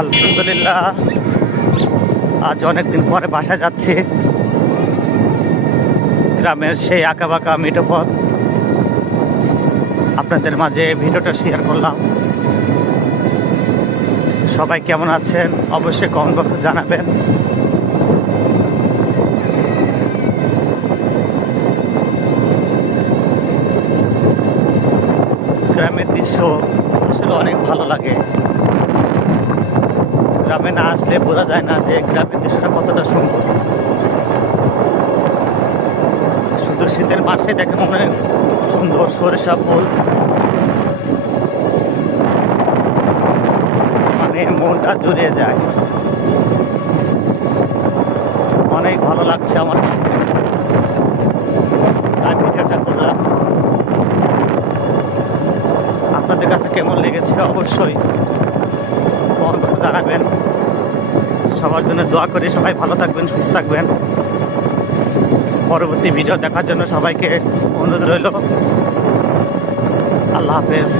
আলহামদুলিল্লাহ, আজ অনেকদিন পরে বাসা যাচ্ছি। গ্রামের সেই আঁকাবাঁকা মিঠো পথ আপনাদের মাঝে ভিডিওটা শেয়ার করলাম। সবাই কেমন আছেন অবশ্যই কমেন্ট বক্সে জানাবেন। গ্রামের দৃশ্য আসলে অনেক ভালো লাগে। গ্রামে না আসলে বোঝা যায় না যে গ্রামের দৃশ্যটা কতটা সুন্দর। শুধু শীতের মাসে দেখে মনে হয় সুন্দর সরিষা ফুল, মানে মনটা জুড়ে যায়। অনেক ভালো লাগছে আমার কাছে, তাই ভিডিওটা করলাম। আপনাদের কাছে কেমন লেগেছে অবশ্যই কমেন্ট বক্সে জানাবেন। সবার জন্য দোয়া করি, সবাই ভালো থাকবেন, সুস্থ থাকবেন। পরবর্তী ভিডিও দেখার জন্য সবাইকে অনুরোধ রইল। আল্লাহ হাফেজ।